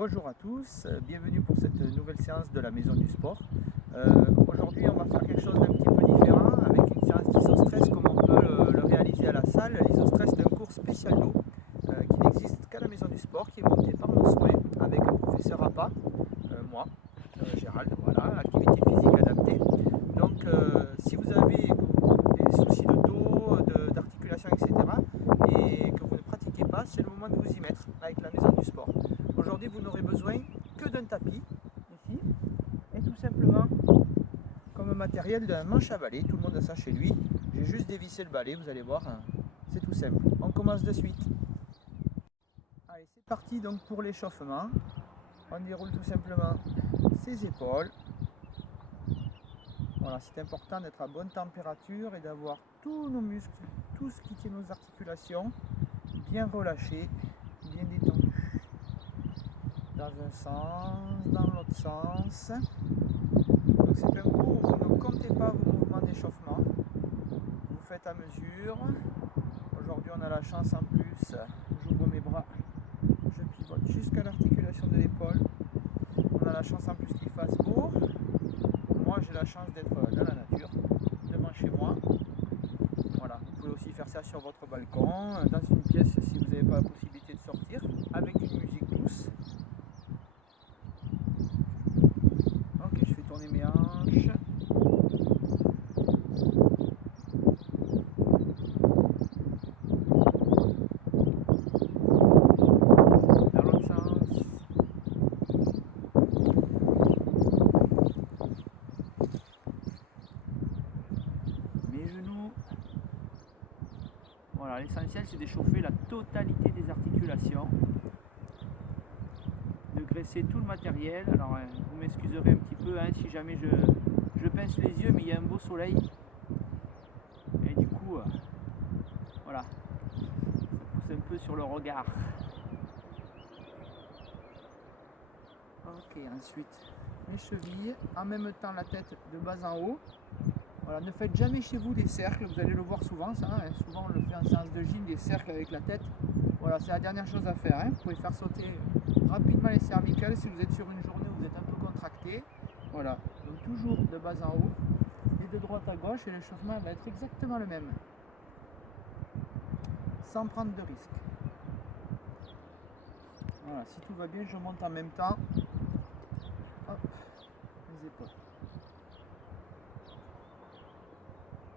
Bonjour à tous, bienvenue pour cette nouvelle séance de la Maison du Sport. Aujourd'hui on va faire quelque chose d'un petit peu différent avec une séance d'isostress comme on peut le réaliser à la salle. L'isostress c'est un cours spécial d'eau qui n'existe qu'à la Maison du Sport, qui est monté par mon souhait avec le professeur APA, moi, Gérald, voilà, activité physique adaptée. Donc si vous avez des soucis de dos, d'articulation, etc. et que vous ne pratiquez pas, c'est le moment de vous y mettre avec la Maison du Sport. Aujourd'hui, vous n'aurez besoin que d'un tapis, ici, et tout simplement, comme matériel, d'un manche à balai. Tout le monde a ça chez lui. J'ai juste dévissé le balai, vous allez voir, c'est tout simple. On commence de suite. Allez, c'est parti donc pour l'échauffement. On déroule tout simplement ses épaules. Voilà, c'est important d'être à bonne température et d'avoir tous nos muscles, tout ce qui tient nos articulations, bien relâchés, bien détendus. Dans un sens, dans l'autre sens. Donc c'est un cours où vous ne comptez pas vos mouvements d'échauffement. Vous faites à mesure. Aujourd'hui on a la chance en plus, j'ouvre mes bras, je pivote jusqu'à l'articulation de l'épaule. On a la chance en plus qu'il fasse beau. Moi j'ai la chance d'être dans la nature, devant chez moi. Voilà, vous pouvez aussi faire ça sur votre balcon, dans une pièce si vous n'avez pas la possibilité de sortir, avec une musique douce. Ok, je fais tourner mes hanches. Dans l'autre sens. Mes genoux. Voilà, l'essentiel c'est d'échauffer la totalité des articulations. De graisser tout le matériel. Alors vous m'excuserez un petit peu si jamais je pince les yeux, mais il y a un beau soleil et du coup voilà, ça pousse un peu sur le regard. Ok, ensuite les chevilles, en même temps la tête de bas en haut. Voilà, ne faites jamais chez vous des cercles, vous allez le voir souvent ça, souvent on le fait en séance de gym, des cercles avec la tête. Voilà, c'est la dernière chose à faire, Vous pouvez faire sauter rapidement les cervicales si vous êtes sur une journée où vous êtes un peu contracté. Voilà, donc toujours de bas en haut et de droite à gauche, et l'échauffement va être exactement le même, sans prendre de risque. Voilà, si tout va bien, je monte en même temps. Hop, les épaules.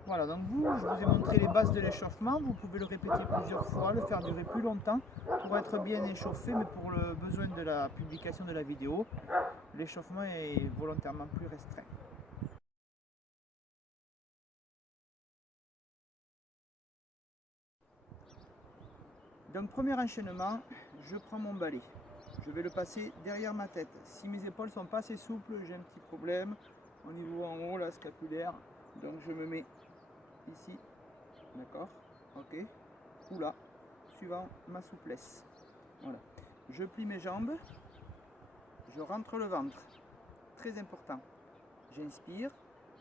Voilà, donc je vous ai montré les bases de l'échauffement. Vous pouvez le répéter plusieurs fois, le faire durer plus longtemps pour être bien échauffé, mais pour le besoin de la publication de la vidéo, l'échauffement est volontairement plus restreint. Donc premier enchaînement, je prends mon balai. Je vais le passer derrière ma tête. Si mes épaules sont pas assez souples, j'ai un petit problème au niveau en haut, la scapulaire. Donc je me mets ici, d'accord, ok, ou là, suivant ma souplesse. Voilà. Je plie mes jambes, je rentre le ventre, très important. J'inspire,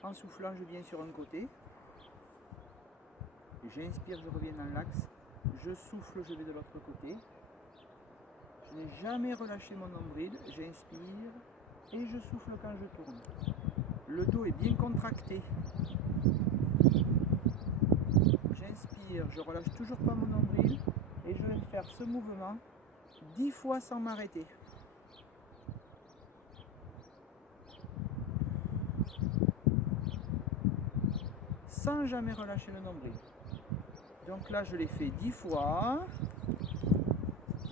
en soufflant je viens sur un côté, j'inspire, je reviens dans l'axe, je souffle, je vais de l'autre côté. Je n'ai jamais relâché mon nombril, j'inspire et je souffle quand je tourne. Le dos est bien contracté. J'inspire, je relâche toujours pas mon nombril et je vais faire ce mouvement 10 fois sans m'arrêter. Sans jamais relâcher le nombril. Donc là je l'ai fait 10 fois.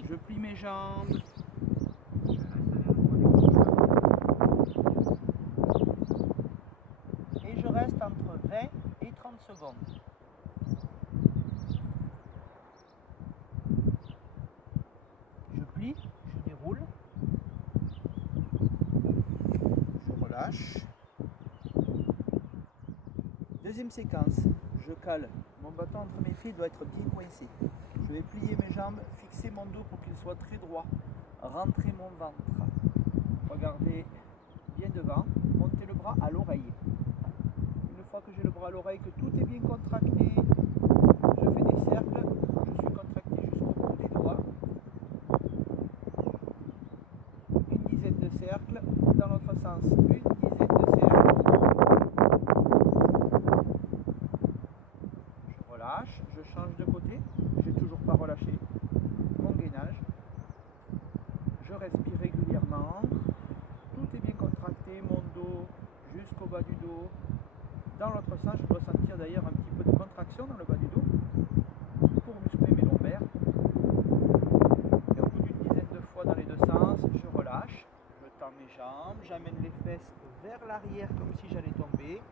Je plie mes jambes. Et je reste entre 20 et 30 secondes. Je plie, je déroule. Je relâche. Deuxième séquence, je cale. Mon bâton entre mes pieds doit être bien coincé. Je vais plier mes jambes, fixer mon dos pour qu'il soit très droit. Rentrer mon ventre. Regardez bien devant. Montez le bras à l'oreille. Une fois que j'ai le bras à l'oreille, que tout est bien contracté, je fais des cercles. Je suis contracté jusqu'au bout des doigts. côté. J'ai toujours pas relâché mon gainage. Je respire régulièrement. Tout est bien contracté, mon dos jusqu'au bas du dos. Dans l'autre sens, je dois sentir d'ailleurs un petit peu de contraction dans le bas du dos pour muscler mes lombaires. Et au bout d'une dizaine de fois dans les deux sens, je relâche. Je tends mes jambes, j'amène les fesses vers l'arrière comme si j'allais tomber.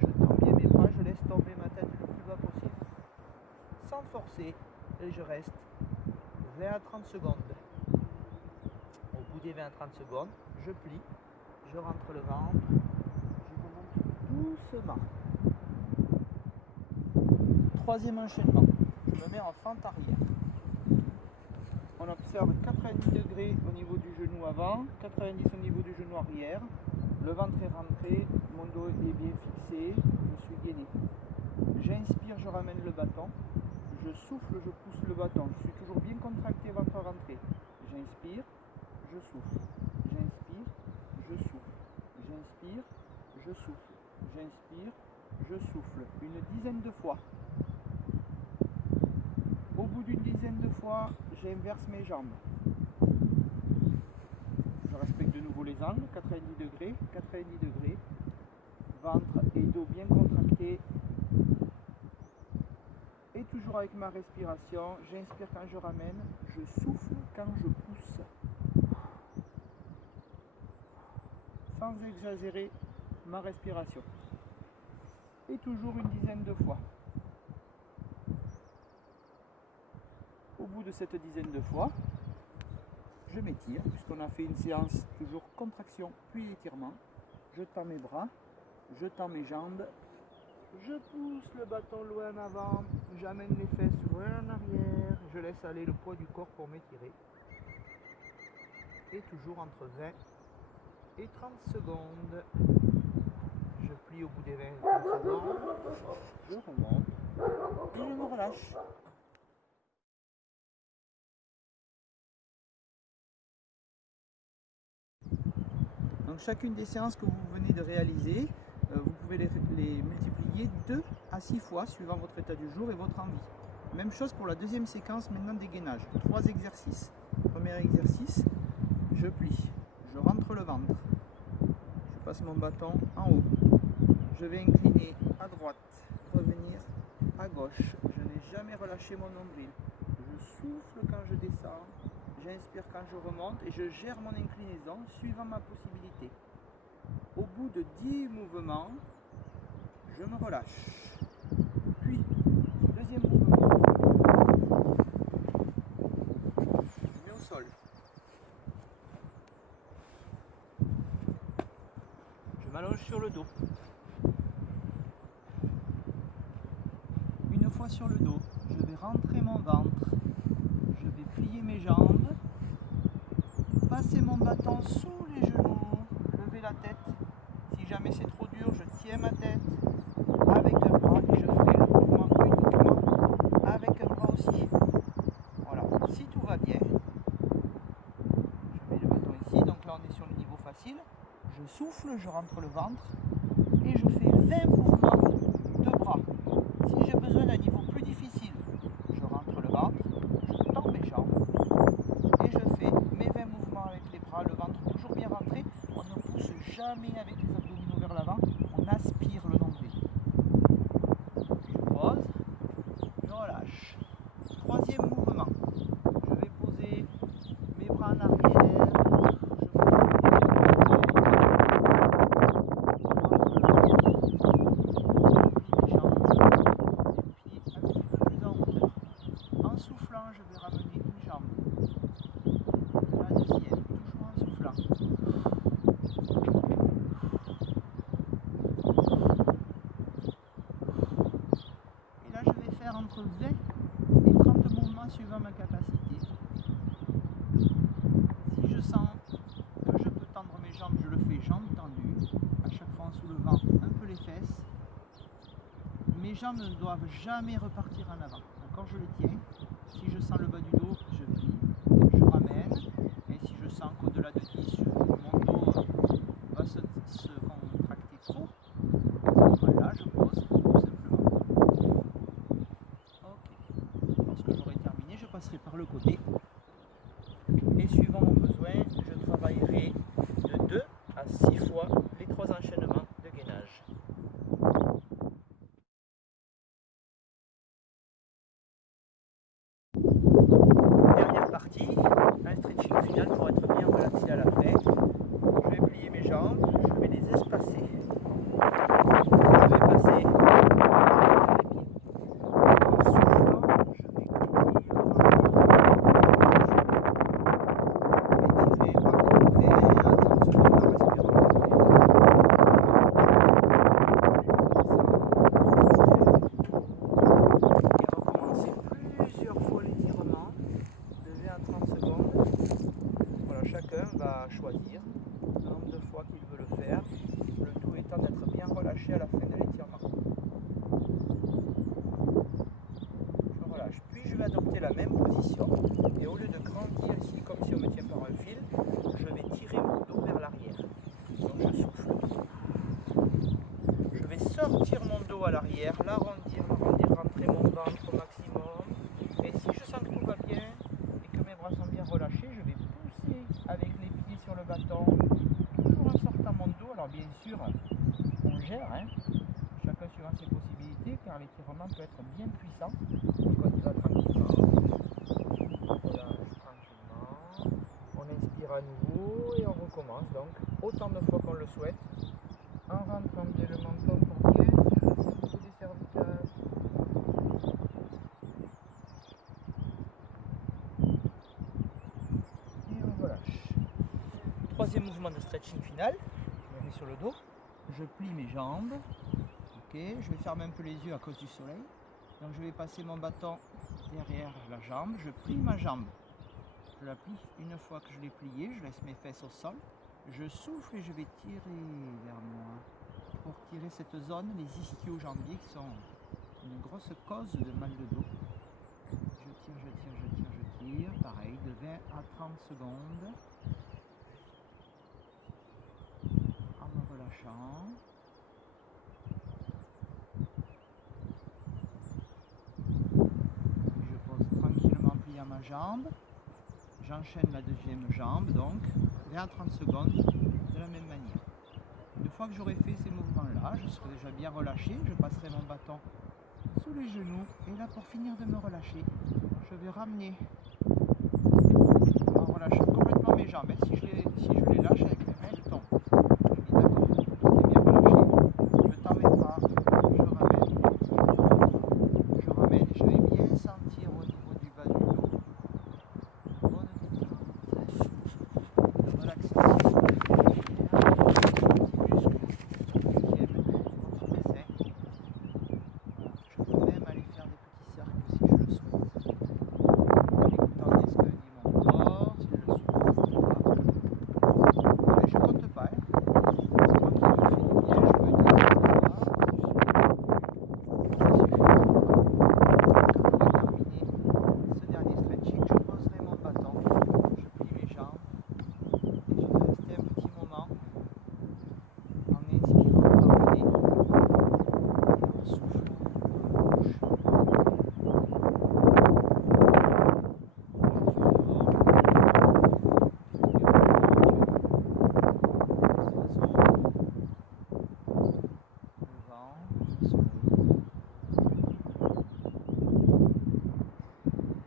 Je tends bien mes bras, je laisse tomber ma tête le plus bas possible sans forcer et je reste 20 à 30 secondes. Au bout des 20 à 30 secondes, je plie, je rentre le ventre, je remonte doucement. Troisième enchaînement, je me mets en fente arrière. On observe 90 degrés au niveau du genou avant, 90 au niveau du genou arrière. Le ventre est rentré, mon dos est bien fixé, je suis gainé. J'inspire, je ramène le bâton. Je souffle, je pousse le bâton. Je suis toujours bien contracté, ventre rentré. J'inspire, je souffle. J'inspire, je souffle. J'inspire, je souffle. J'inspire, je souffle. Une dizaine de fois. Au bout d'une dizaine de fois, j'inverse mes jambes. Je respecte de nouveau les angles, 90 degrés, 90 degrés. Ventre et dos bien contractés. Et toujours avec ma respiration, j'inspire quand je ramène, je souffle quand je pousse. Sans exagérer ma respiration. Et toujours une dizaine de fois. Au bout de cette dizaine de fois, je m'étire, puisqu'on a fait une séance toujours contraction puis étirement. Je tends mes bras, je tends mes jambes, je pousse le bâton loin en avant, j'amène les fesses loin en arrière, je laisse aller le poids du corps pour m'étirer. Et toujours entre 20 et 30 secondes. Je plie au bout des 20 et 30 secondes, je remonte et je me relâche. Donc chacune des séances que vous venez de réaliser, vous pouvez les multiplier 2 à 6 fois suivant votre état du jour et votre envie. Même chose pour la deuxième séquence maintenant des gainages. 3 exercices. Premier exercice, je plie, je rentre le ventre, je passe mon bâton en haut, je vais incliner à droite, revenir à gauche. Je n'ai jamais relâché mon nombril. Je souffle quand je descends, j'inspire quand je remonte et je gère mon inclinaison suivant ma possibilité. Au bout de 10 mouvements, je me relâche. Puis, deuxième mouvement. Je mets au sol. Je m'allonge sur le dos. Une fois sur le dos, je vais rentrer mon ventre. Je vais plier mes jambes. Passer mon bâton sous les genoux. Lever la tête. Si jamais c'est trop dur, je tiens ma tête avec un bras et je ferai le mouvement uniquement avec un bras aussi. Voilà, si tout va bien, je mets le bâton ici, donc là on est sur le niveau facile. Je souffle, je rentre le ventre et je fais 20 mouvements de bras. Si j'ai besoin d'un niveau plus difficile, je rentre le ventre, je tends mes jambes et je fais mes 20 mouvements avec les bras, le ventre toujours bien rentré. On ne pousse jamais avec les abdominaux vers l'avant, on aspire le nombril. Puis je pose, je relâche. Troisième mouvement, je vais poser mes bras en arrière, en soufflant, je vais ramener une jambe, la deuxième, toujours en soufflant. Et là, je vais faire entre 20 et 30 mouvements suivant ma capacité. Si je sens que je peux tendre mes jambes, je le fais jambes tendues, à chaque fois en soulevant un peu les fesses. Mes jambes ne doivent jamais repartir en avant. D'accord, je les tiens. Si je sens le bas du dos, je plie, je ramène. Et si je sens qu'au-delà de 10, mon dos va se contracter trop, à ce moment-là, je pose tout simplement. Ok. passerai par le côté. Et suivant mon besoin, je travaillerai de 2 à 6 fois les 3 enchaînements de gainage. Dernière partie, un stretching final pour être bien relaxé à la fin. Je vais plier mes jambes, je vais les espacer. Je vais passer les pieds. En soufflant, je vais étirer par le plein à 30 secondes en respirant. Recommencer plusieurs fois l'étirement de 20 à 30 secondes. Voilà, chacun va choisir le nombre de fois qu'il veut le faire, le tout étant d'être bien relâché à la fin de l'étirement. Je relâche, puis je vais adopter la même position et au lieu de grandir ici comme si on me tient par un fil, je vais tirer mon dos vers l'arrière. Donc je souffle. Je vais sortir mon dos à l'arrière, l'arrondir, rentrer mon ventre au maximum. Et si je sens que tout va bien et que mes bras sont bien relâchés, je vais pousser avec les pieds sur le bâton, toujours en sortant mon dos. Alors bien sûr, on gère, hein, chacun suivant ses possibilités, car l'étirement peut être bien puissant. Donc on y va tranquillement. On relâche tranquillement. On inspire à nouveau et on recommence. Donc autant de fois qu'on le souhaite, en rentrant bien le menton pour bien déplacer le niveau des cervicales. Et on relâche. Troisième mouvement de stretching final. Je me mets sur le dos. Je plie mes jambes. Ok, je vais fermer un peu les yeux à cause du soleil. Donc je vais passer mon bâton derrière la jambe. Je plie ma jambe. Je la plie. Une fois que je l'ai pliée, je laisse mes fesses au sol. Je souffle et je vais tirer vers moi pour tirer cette zone, les ischio-jambiers qui sont une grosse cause de mal de dos. Je tire, pareil, de 20 à 30 secondes en me relâchant. Je pose tranquillement pliant ma jambe. J'enchaîne la deuxième jambe, donc 20 à 30 secondes de la même manière. Une fois que j'aurai fait ces mouvements-là, je serai déjà bien relâché, je passerai mon bâton sous les genoux et là pour finir de me relâcher, je vais ramener en relâchant complètement mes jambes. Si je les lâche avec mes mains, elles tombent. Je dis d'accord, tout est bien relâché, je tends mes bras, je ramène, je vais bien sentir au niveau du bas du dos, une bonne détente, une relaxation.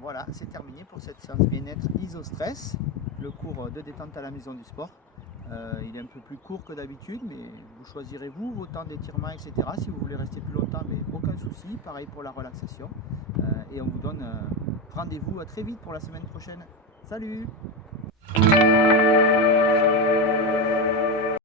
Voilà, c'est terminé pour cette séance bien-être iso-stress, le cours de détente à la maison du sport. Il est un peu plus court que d'habitude, mais vous choisirez vous vos temps d'étirement, etc. Si vous voulez rester plus longtemps, mais aucun souci. Pareil pour la relaxation. Et on vous donne rendez-vous très vite pour la semaine prochaine. Salut!